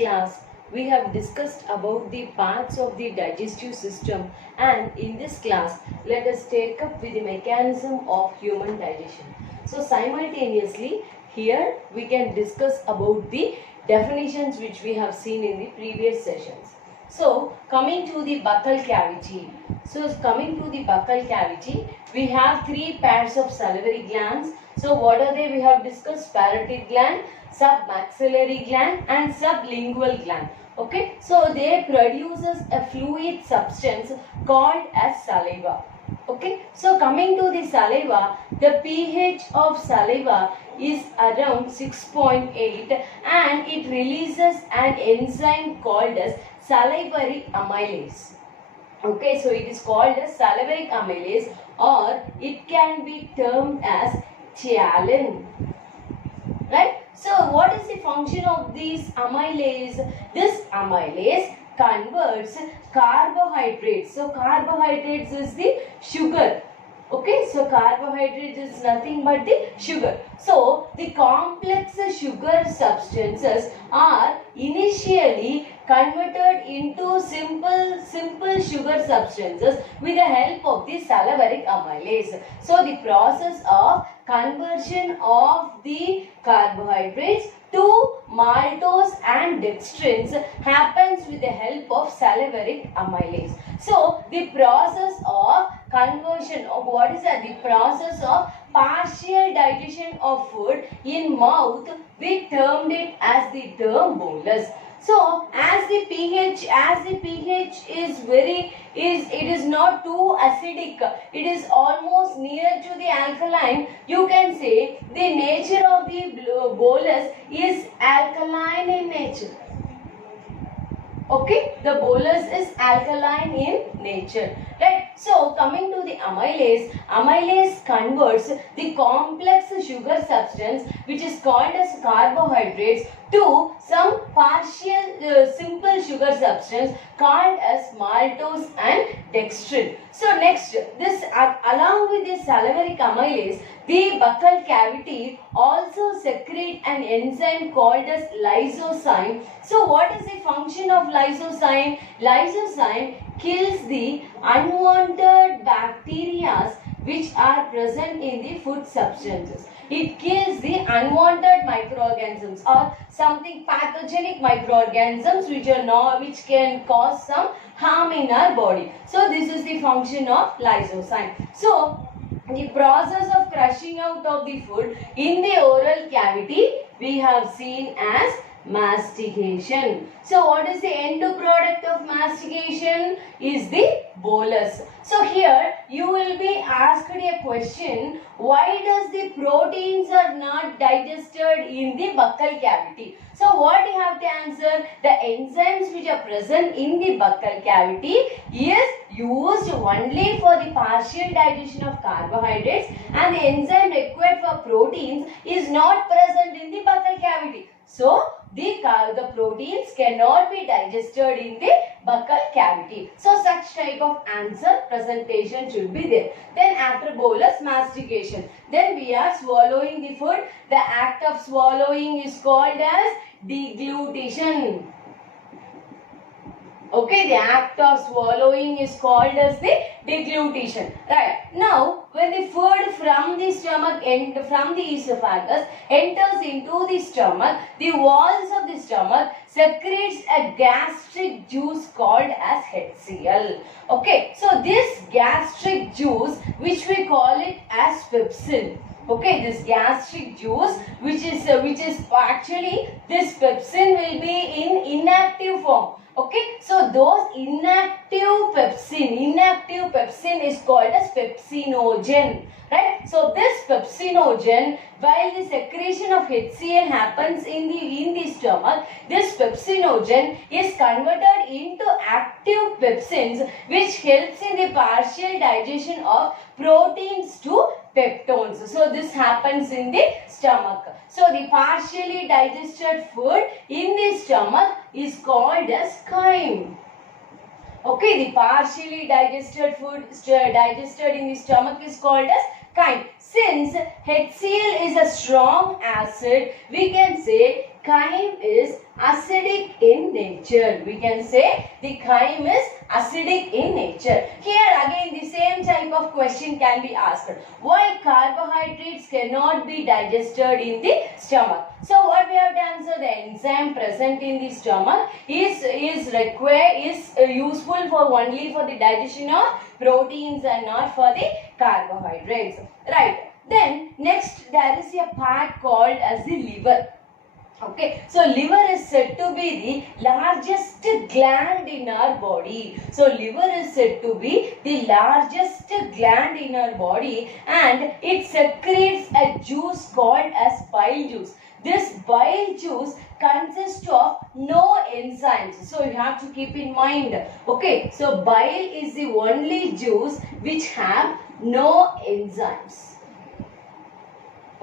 class, we have discussed about the parts of the digestive system, and in this class, let us take up with the mechanism of human digestion. So simultaneously, here we can discuss about the definitions which we have seen in the previous sessions. So coming to the buccal cavity. We have three pairs of salivary glands. So what are they? We have discussed parotid gland, submaxillary gland and sublingual gland. Okay, so they produces a fluid substance called as saliva. Okay, so coming to the saliva, the pH of saliva is around 6.8 and it releases an enzyme called as salivary amylase. Okay, so it is called as salivary amylase, or it can be termed as chialin. Right? So what is the function of this amylase? This amylase converts carbohydrates. So carbohydrates is the sugar. Okay, so carbohydrates is nothing but the sugar. So the complex sugar substances are initially converted into simple sugar substances with the help of the salivary amylase. So the process of conversion of the carbohydrates to maltose and dextrins happens with the help of salivary amylase. So the process of conversion of what is that? The process of partial digestion of food in mouth, we termed it as the term bolus. So as the pH is not too acidic, it is almost near to the alkaline, you can say the nature of the bolus is alkaline in nature. Okay, the bolus is alkaline in nature. Right. So coming to the amylase converts the complex sugar substance which is called as carbohydrates to some partial simple sugar substance called as maltose and dextrin. So next, this along with the salivary amylase, the buccal cavity also secrete an enzyme called as lysozyme. So what is the function of lysozyme? Lysozyme kills the unwanted bacteria which are present in the food substances. It kills the unwanted microorganisms or something pathogenic microorganisms which can cause some harm in our body. So this is the function of lysozyme. So the process of crushing out of the food in the oral cavity we have seen as mastication. So what is the end product of mastication? Is the bolus. So here you will be asked a question, why does the proteins are not digested in the buccal cavity? So what you have to answer, the enzymes which are present in the buccal cavity is used only for the partial digestion of carbohydrates, and the enzyme required for proteins is not present in the buccal cavity. So the proteins cannot be digested in the buccal cavity. So such type of answer presentation should be there. Then after bolus, mastication. Then we are swallowing the food. The act of swallowing is called as deglutition. Okay, the act of swallowing is called as the deglutition. Right. Now, when the food from the stomach and from the esophagus enters into the stomach, the walls of the stomach secretes a gastric juice called as HCl. Okay, so this gastric juice, which we call it as pepsin. Okay, this gastric juice, which is actually, this pepsin will be in inactive form. Okay, so those inactive pepsin is called as pepsinogen. Right? So this pepsinogen, while the secretion of HCl happens in the stomach, this pepsinogen is converted into active pepsins, which helps in the partial digestion of proteins to peptones. So this happens in the stomach. So the partially digested food in the stomach is called as chyme. Okay, the partially digested food digested in the stomach is called as chyme. Since HCl is a strong acid, we can say chyme is acidic in nature. We can say the chyme is acidic in nature. Here again the same type of question can be asked. Why carbohydrates cannot be digested in the stomach? So what we have to answer, the enzyme present in the stomach is useful for only for the digestion of proteins and not for the carbohydrates. Right. Then next there is a part called as the liver. Okay, so liver is said to be the largest gland in our body. So liver is said to be the largest gland in our body, and it secretes a juice called as bile juice. This bile juice consists of no enzymes. So you have to keep in mind. Okay, so bile is the only juice which have no enzymes.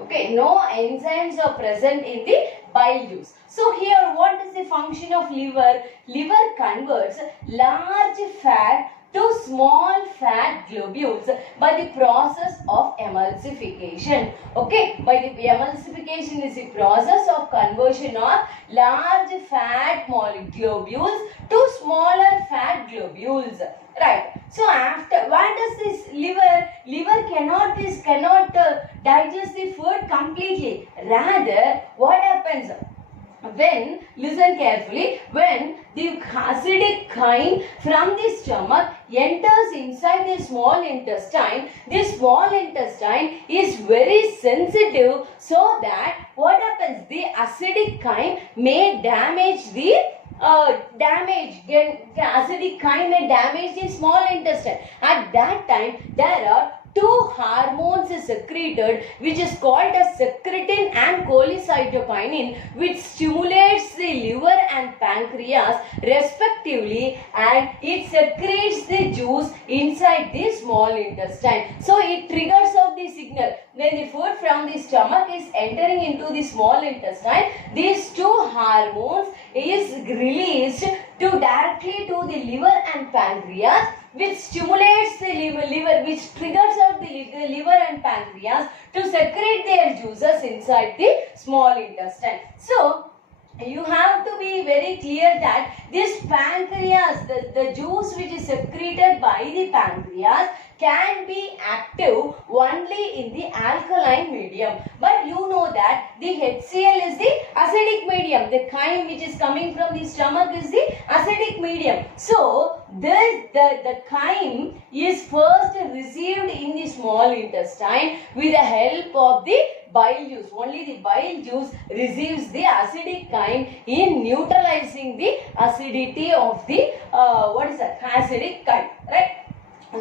Okay, no enzymes are present in the bile juice. So here what is the function of liver? Liver converts large fat to small fat globules by the process of emulsification. Okay, by the emulsification is the process of conversion of large fat globules to smaller fat globules. Right. So after, what does this liver? Liver cannot digest the food completely. Rather, what happens? When, listen carefully, when the acidic chyme from the stomach enters inside the small intestine, this small intestine is very sensitive, so that what happens? The acidic chyme may damage the acidic chyme may damage the small intestine. At that time, there are two hormones is secreted, which is called as secretin and cholecytokinin, which stimulates the liver and pancreas respectively, and it secretes the juice inside the small intestine. So it triggers off the signal. When the food from the stomach is entering into the small intestine, these two hormones is released to directly to the liver and pancreas, which stimulates the liver, which triggers out the liver and pancreas to secrete their juices inside the small intestine. So you have to be very clear that this pancreas, the juice which is secreted by the pancreas, can be active only in the alkaline medium. But you know that the HCl is the acidic medium. The chyme which is coming from the stomach is the acidic medium. So the chyme is first received in the small intestine with the help of the bile juice. Only the bile juice receives the acidic chyme in neutralizing the acidity of the acidic chyme, right?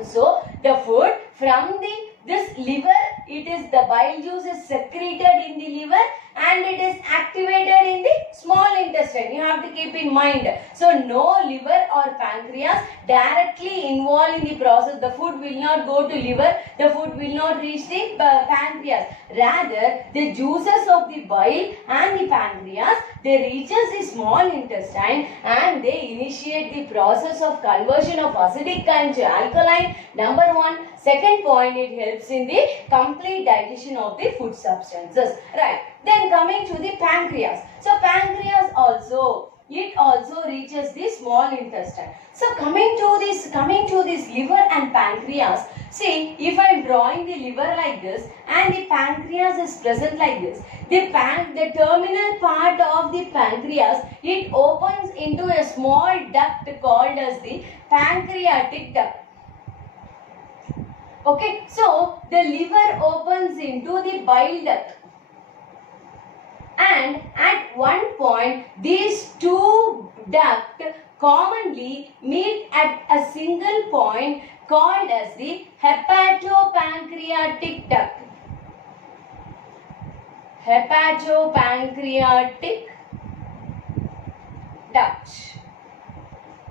So the food from this liver, it is the bile juice is secreted in the liver and it is activated in the small intestine. You have to keep in mind. So no liver or pancreas directly involved in the process. The food will not go to liver. The food will not reach the pancreas. Rather, the juices of the bile and the pancreas, they reaches the small intestine and they initiate the process of conversion of acidic chyme to alkaline. Number one. Second point, it helps in the complete digestion of the food substances. Right. Then coming to the pancreas. So pancreas also, it also reaches the small intestine. So coming to this liver and pancreas. See, if I am drawing the liver like this and the pancreas is present like this, the terminal part of the pancreas, it opens into a small duct called as the pancreatic duct. Okay, so the liver opens into the bile duct, and at one point these two ducts commonly meet at a single point called as the hepatopancreatic duct. Hepatopancreatic duct.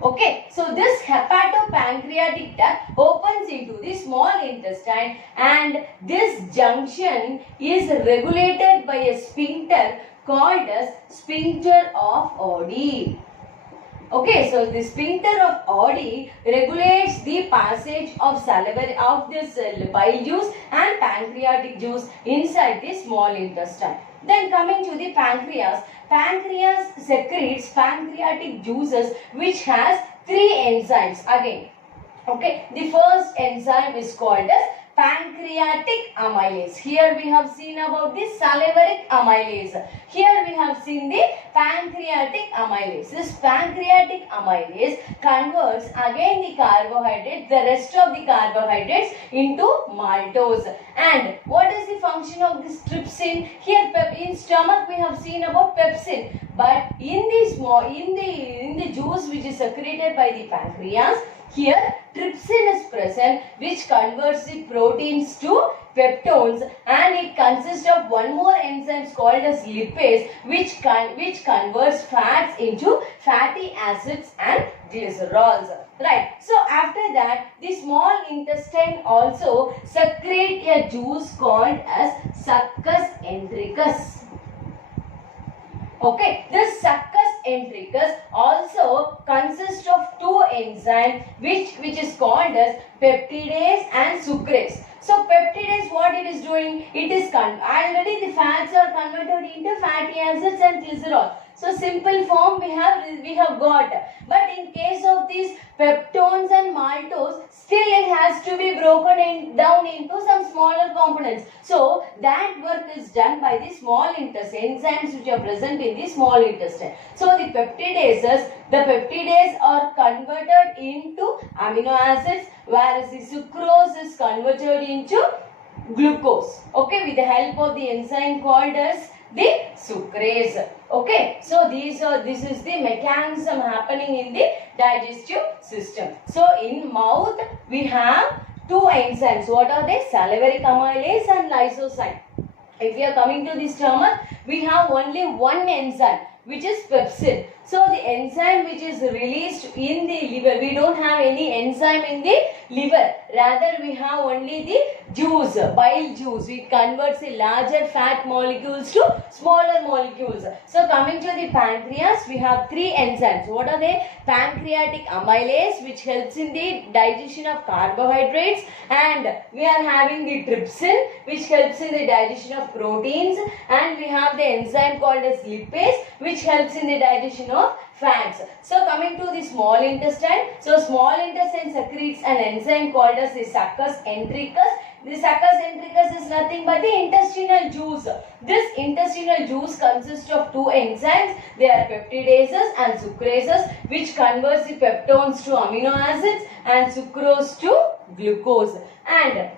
Okay, so this hepatopancreatic duct opens into the small intestine, and this junction is regulated by a sphincter called as sphincter of Oddi. Okay, so the sphincter of Oddi regulates the passage of salivary of this bile juice and pancreatic juice inside the small intestine. Then coming to the pancreas, pancreas secretes pancreatic juices which has three enzymes again. Okay, the first enzyme is called as pancreatic amylase. Here we have seen about the salivaric amylase. Here we have seen the pancreatic amylase. This pancreatic amylase converts again the carbohydrate, the rest of the carbohydrates into maltose. And what is the function of this trypsin? Here in stomach we have seen about pepsin, but in the juice which is secreted by the pancreas, here trypsin is present which converts the proteins to peptones, and it consists of one more enzyme called as lipase which converts fats into fatty acids and glycerols. Right. So after that, the small intestine also secrete a juice called as succus entericus. Okay, this succus entericus also consists of two enzymes which is called as peptidase and sucrase. So peptidase, what it is doing? It is already the fats are converted into fatty acids and glycerol. So simple form we have got. But in case of these peptones and maltose, still it has to be broken down into some smaller components. So that work is done by the small intestine, enzymes which are present in the small intestine. So the peptidase are converted into amino acids, whereas the sucrose is converted into glucose. Okay, with the help of the enzyme called as the sucrase. Okay, so this is the mechanism happening in the digestive system. So in mouth we have two enzymes. What are they? Salivaric amylase and lysozyme. If we are coming to the stomach, we have only one enzyme which is pepsin. So the enzyme which is released in the liver, we don't have any enzyme in the liver. Rather we have only the juice, bile juice. It converts the larger fat molecules to smaller molecules. So coming to the pancreas, we have three enzymes. What are they? Pancreatic amylase which helps in the digestion of carbohydrates, and we are having the trypsin which helps in the digestion of proteins, and we have the enzyme called as lipase which helps in the digestion of fats. So coming to the small intestine, so small intestine secretes an enzyme called as the succus entericus. The succus entericus is nothing but the intestinal juice. This intestinal juice consists of two enzymes. They are peptidases and sucrases which converts the peptones to amino acids and sucrose to glucose. And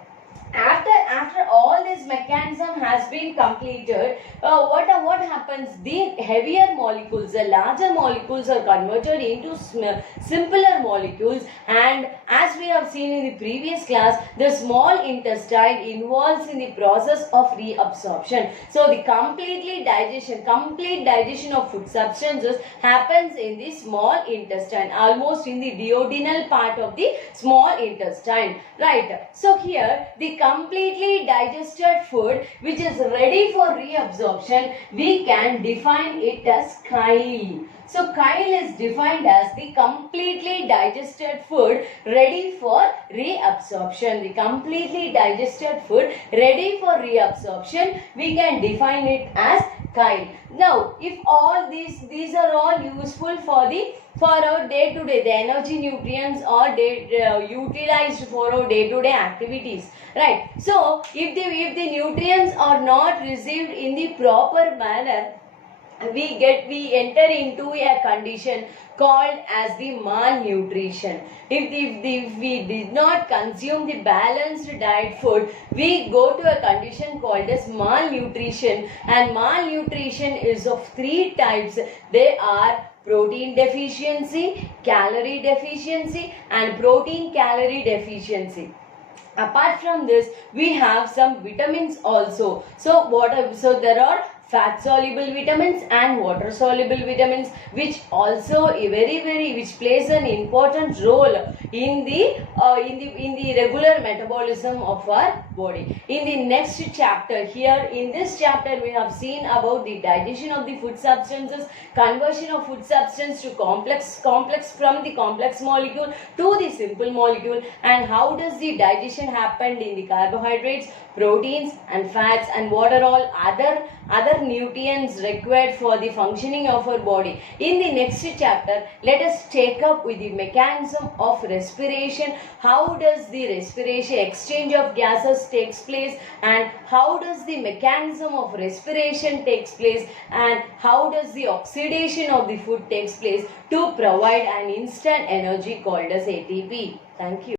after all this mechanism has been completed, what happens? The heavier molecules, the larger molecules are converted into simpler molecules, and as we have seen in the previous class, the small intestine involves in the process of reabsorption. So the complete digestion of food substances happens in the small intestine, almost in the duodenal part of the small intestine. Right. So here the completely digested food which is ready for reabsorption, we can define it as chyle. So chyle is defined as the completely digested food ready for reabsorption. The completely digested food ready for reabsorption, we can define it as chyle. Now, if all these are all useful for our day to day, the energy nutrients are utilized for our day to day activities, right? So if the nutrients are not received in the proper manner, we enter into a condition called as the malnutrition. If we did not consume the balanced diet food, we go to a condition called as malnutrition, and malnutrition is of three types. They are protein deficiency, calorie deficiency, and protein calorie deficiency. Apart from this, we have some vitamins also. So there are fat soluble vitamins and water soluble vitamins, which also which plays an important role in the regular metabolism of our body. In the next chapter, here in this chapter we have seen about the digestion of the food substances, conversion of food substance to complex from the complex molecule to the simple molecule, and how does the digestion happen in the carbohydrates, proteins and fats, and what are all other nutrients required for the functioning of our body. In the next chapter, let us take up with the mechanism of respiration. How does the respiration, exchange of gases takes place, and how does the mechanism of respiration takes place, and how does the oxidation of the food takes place to provide an instant energy called as ATP. Thank you.